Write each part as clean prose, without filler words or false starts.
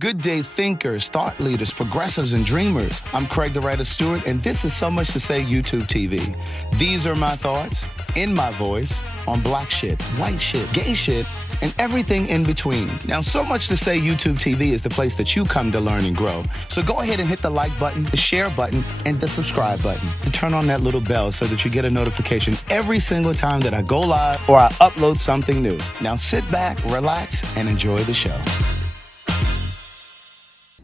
Good day thinkers, thought leaders, progressives, and dreamers. I'm Craig TheWriter Stewart, and this is So Much to Say YouTube TV. These are my thoughts, in my voice, on black shit, white shit, gay shit, and everything in between. Now, So Much to Say YouTube TV is the place that you come to learn and grow. So go ahead and hit the like button, the share button, and the subscribe button. And turn on that little bell so that you get a notification every single time that I go live or I upload something new. Now sit back, relax, and enjoy the show.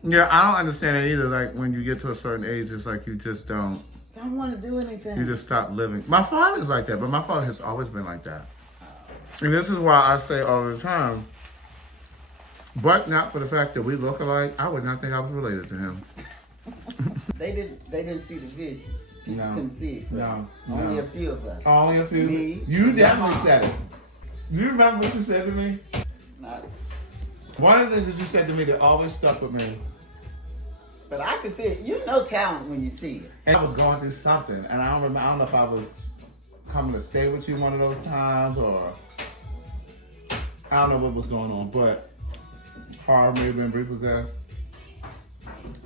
Yeah, I don't understand it either. Like, when you get to a certain age, it's like you just don't want to do anything. You just stop living. My father's like that, but my father has always been like that. And this is why I say all the time, but not for the fact that we look alike, I would not think I was related to him. They didn't see the vision. People couldn't see it. No. Only a few of us. Only a few. Me. You definitely said it. Do you remember what you said to me? Not. One of the things that you said to me that always stuck with me. But I can see it. You know talent when you see it. And I was going through something, and I don't know if I was coming to stay with you one of those times, or I don't know what was going on, but heart may have been repossessed.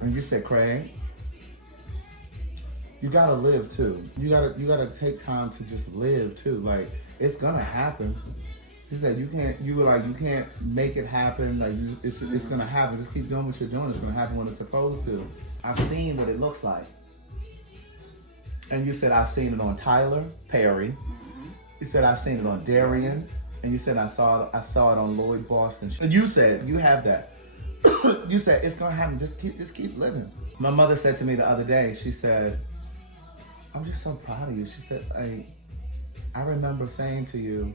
And you said, Craig, you gotta live too. You gotta take time to just live too. Like, it's gonna happen. He said, you can't make it happen. Like, it's gonna happen. Just keep doing what you're doing. It's gonna happen when it's supposed to. I've seen what it looks like. And you said, I've seen it on Tyler Perry. You said, I've seen it on Darian. And you said, I saw it on Lloyd Boston. And you said, you have that. You said, it's gonna happen. Just keep living. My mother said to me the other day, she said, I'm just so proud of you. She said, I remember saying to you,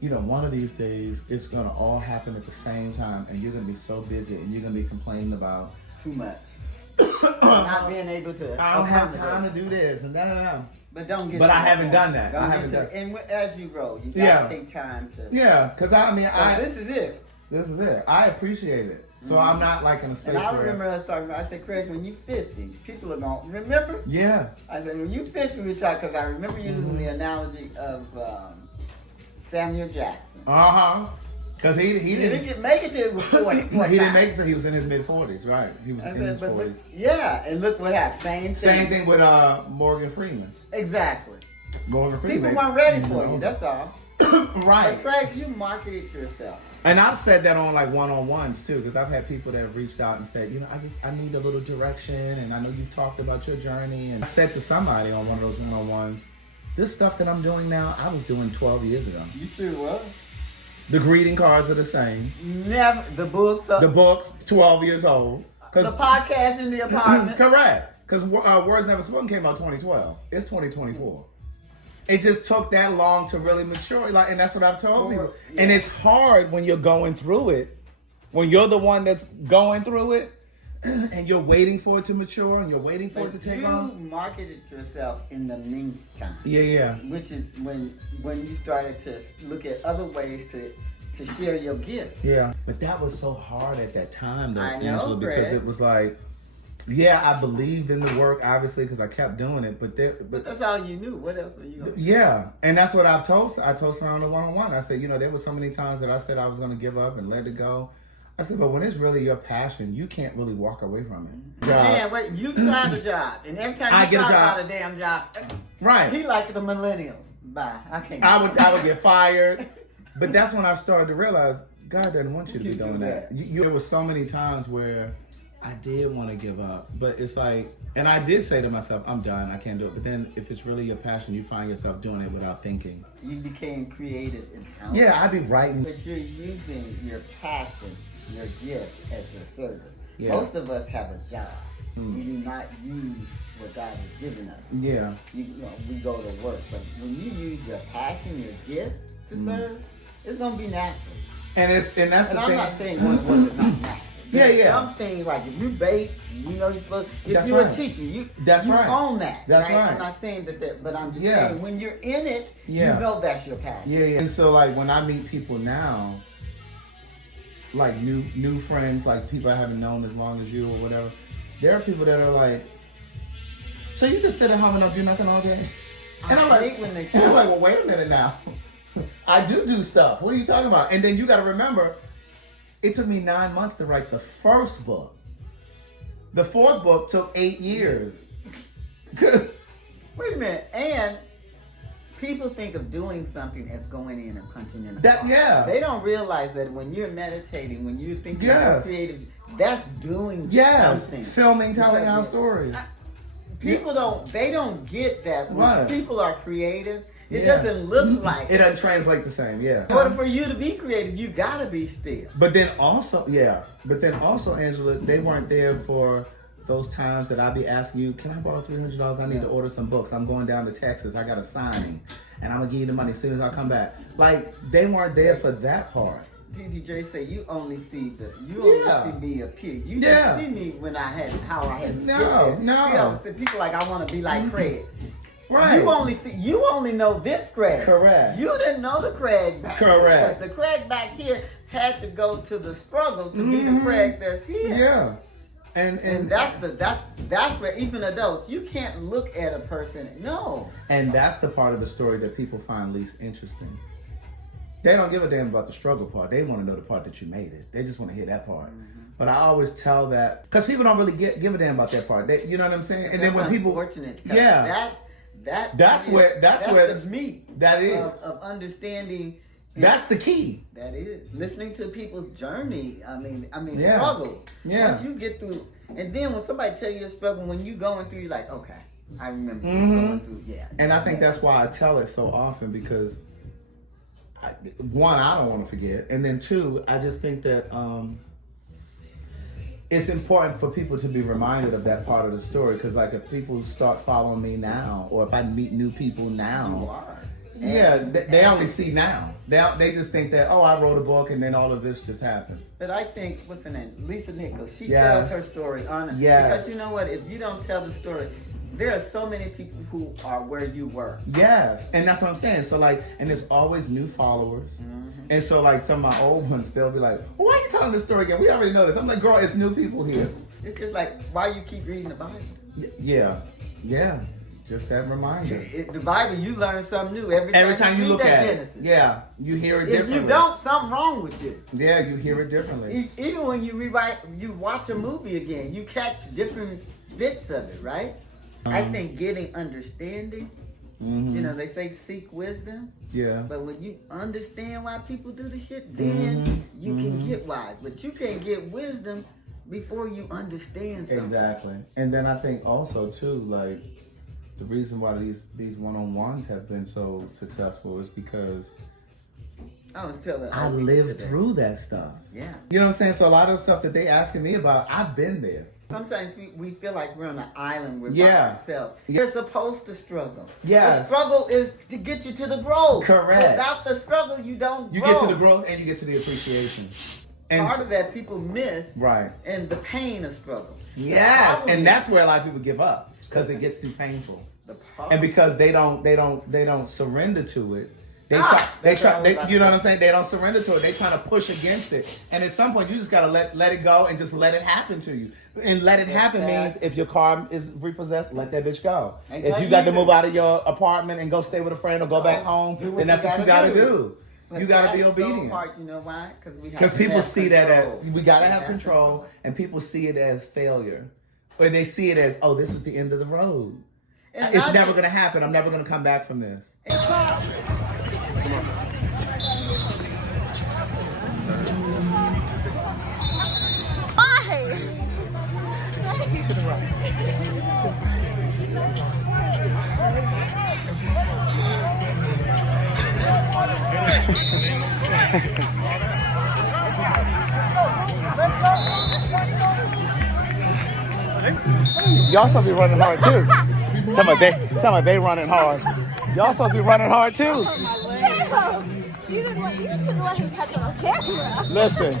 you know, one of these days, it's gonna all happen at the same time, and you're gonna be so busy, and you're gonna be complaining about too much. Not being able to. I don't have time to do this, and no. But don't get. But I haven't done that. I haven't done. And as you grow, you gotta take time to. Yeah, because this is it. This is it. I appreciate it. So I'm not like in a space. And I remember us talking about. I said, Craig, when you 50, people are gonna remember. Yeah. I said, when you 50, we talk, because I remember using the analogy of. Samuel Jackson. Because he didn't make it till he was 40. He didn't make it till he was in his mid-40s, right? He was in his 40s. Yeah, and look what happened. Same thing with Morgan Freeman. Exactly. Morgan Freeman. People weren't ready for you, that's all. Right. But Craig, you marketed yourself. And I've said that on like one-on-ones too, because I've had people that have reached out and said, you know, I need a little direction, and I know you've talked about your journey. And I said to somebody on one of those one-on-ones, this stuff that I'm doing now, I was doing 12 years ago. You sure was. The greeting cards are the same. Never. The books. The books, 12 years old. The podcast in the apartment. Correct. Because Words Never Spoken came out 2012. It's 2024. It just took that long to really mature. Like, and that's what I've told people. Yeah. And it's hard when you're going through it. When you're the one that's going through it, and you're waiting for it to mature, and you're waiting for it to take on. You marketed yourself in the meantime. Yeah. Which is when you started to look at other ways to share your gift. Yeah. But that was so hard at that time, though, Angela, Fred. because it was like, yeah, I believed in the work, obviously, because I kept doing it. But that's all you knew. What else were you going to do? Yeah, and that's what I told her on the one-on-one. I said, you know, there were so many times that I said I was going to give up and let it go. I said, but when it's really your passion, you can't really walk away from it. Man, wait, you find a job, and every time you talk about a damn job, right? He like the millennials. Bye. I can't. I would get fired, but that's when I started to realize God doesn't want you to be doing that. There were so many times where I did want to give up, but it's like, and I did say to myself, I'm done, I can't do it. But then if it's really your passion, you find yourself doing it without thinking. You became creative in how. Yeah, I'd be writing. But you're using your passion, your gift as your service. Yeah. Most of us have a job. We do not use what God has given us. Yeah. We go to work, but when you use your passion, your gift to serve, it's gonna be natural. And that's the thing. I'm not saying one is not natural. Yeah. Some things, like if you bake, you know you're supposed. If That's you're right. a teacher, you right. own that. That's right. I'm not saying that, but I'm just saying when you're in it, you know that's your passion. Yeah. And so, like, when I meet people now, like new friends, like people I haven't known as long as you or whatever, there are people that are like, so you just sit at home and don't do nothing all day? And I'm like, well, wait a minute now. I do stuff. What are you talking about? And then you got to remember, It took me 9 months to write the first book. The fourth book took 8 years. Wait a minute. And people think of doing something as going in and punching in the clock. Yeah. They don't realize that when you're meditating, when you're thinking Yes. of creative, that's doing Yes. something. Filming, telling our stories. People don't get that. When Right. people are creative, it Yeah. doesn't look like It doesn't translate the same, yeah. In order for you to be creative, you gotta be still. But then also, Angela, they weren't there for those times that I'd be asking you, can I borrow $300? I need to order some books. I'm going down to Texas. I got a signing. And I'm going to give you the money as soon as I come back. Like, they weren't there for that part. TDJ say you only see Yeah. me appear. You Yeah. just see me when I had how I had No, to get there. no. You know, people like I want to be like Craig. Right. You only know this Craig. Correct. You didn't know the Craig back Correct. here. The Craig back here had to go to the struggle to be the Craig that's here. Yeah. And that's where even adults, you can't look at a person. No. And that's the part of the story that people find least interesting. They don't give a damn about the struggle part. They want to know the part that you made it. They just want to hear that part. But I always tell that because people don't really give a damn about that part. You know what I'm saying? And then when people, unfortunate. yeah, that's where the meat that is of understanding. That's the key. That is listening to people's journey. I mean, Yeah. struggle. Yeah. Once you get through, and then when somebody tell you a struggle, when you going through, you're like, okay, I remember going through. Yeah. And I think that's why I tell it so often because, one, I don't want to forget, and then two, I just think that it's important for people to be reminded of that part of the story. Because, like, if people start following me now, or if I meet new people now. Yeah, they only see now. They just think that, oh, I wrote a book and then all of this just happened. But I think, what's her name? Lisa Nichols. She Yes. tells her story honestly. Yes. Because you know what? If you don't tell the story, there are so many people who are where you were. Yes, and that's what I'm saying. So like, and there's always new followers. And so like some of my old ones, they'll be like, why are you telling this story again? We already know this. I'm like, girl, it's new people here. It's just like, why you keep reading the Bible? Yeah. Just that reminder. The Bible, you learn something new every Every time you read look that at Genesis. it. Yeah, you hear it If differently. you don't, something wrong with you. Yeah, you hear it differently. Even when you watch a movie again, you catch different bits of it, right? I think getting understanding, you know, they say seek wisdom. Yeah. But when you understand why people do the shit, then you can get wise. But you can't get wisdom before you understand something. Exactly. And then I think also too, like, the reason why these one-on-ones have been so successful is because I lived through that stuff. Yeah. You know what I'm saying? So a lot of the stuff that they asking me about, I've been there. Sometimes we feel like we're on an island by ourselves. Yeah. You're supposed to struggle. Yes. The struggle is to get you to the growth. Correct. Without the struggle, you don't You grow. get to the growth and you get to the appreciation. And Part of that people miss. Right. And the pain of struggle. Yes. And that's where a lot of people give up because it gets too painful. And because they don't surrender to it. You know what I'm saying? They don't surrender to it. They trying to push against it. And at some point you just gotta let it go and just let it happen to you. And let it happen means if your car is repossessed, let that bitch go. If you got to move out of your apartment and go stay with a friend or go back home, then that's what you gotta do. You gotta be obedient. You know why? Because people see that as we gotta have control, and people see it as failure, or they see it as, oh, this is the end of the road. It's never gonna happen. I'm never gonna come back from this. To the right. Y'all supposed to be running hard too. Tell me they running hard. Y'all supposed to be running hard too. You should let him catch on camera. Listen,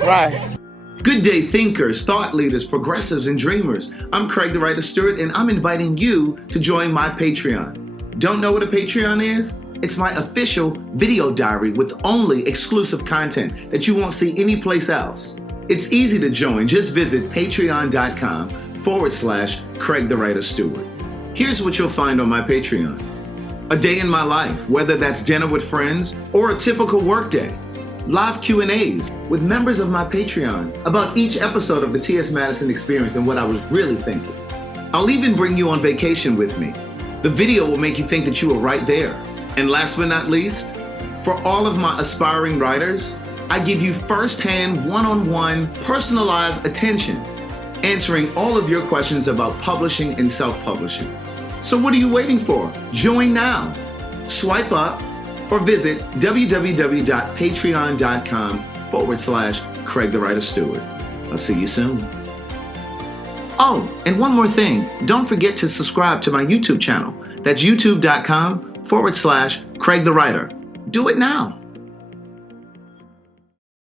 right. Good day, thinkers, thought leaders, progressives, and dreamers. I'm Craig TheWriter Stewart, and I'm inviting you to join my Patreon. Don't know what a Patreon is? It's my official video diary with only exclusive content that you won't see anyplace else. It's easy to join. Just visit patreon.com/Craig TheWriter Stewart. Here's what you'll find on my Patreon. A day in my life, whether that's dinner with friends or a typical workday. live Q&As with members of my Patreon about each episode of the T.S. Madison Experience and what I was really thinking. I'll even bring you on vacation with me. The video will make you think that you were right there. And last but not least, for all of my aspiring writers, I give you first-hand, one-on-one, personalized attention, answering all of your questions about publishing and self-publishing. So what are you waiting for? Join now. Swipe up or visit www.patreon.com/Craig the Writer Stewart. I'll see you soon. Oh, and one more thing. Don't forget to subscribe to my YouTube channel. That's youtube.com/Craig the Writer. Do it now.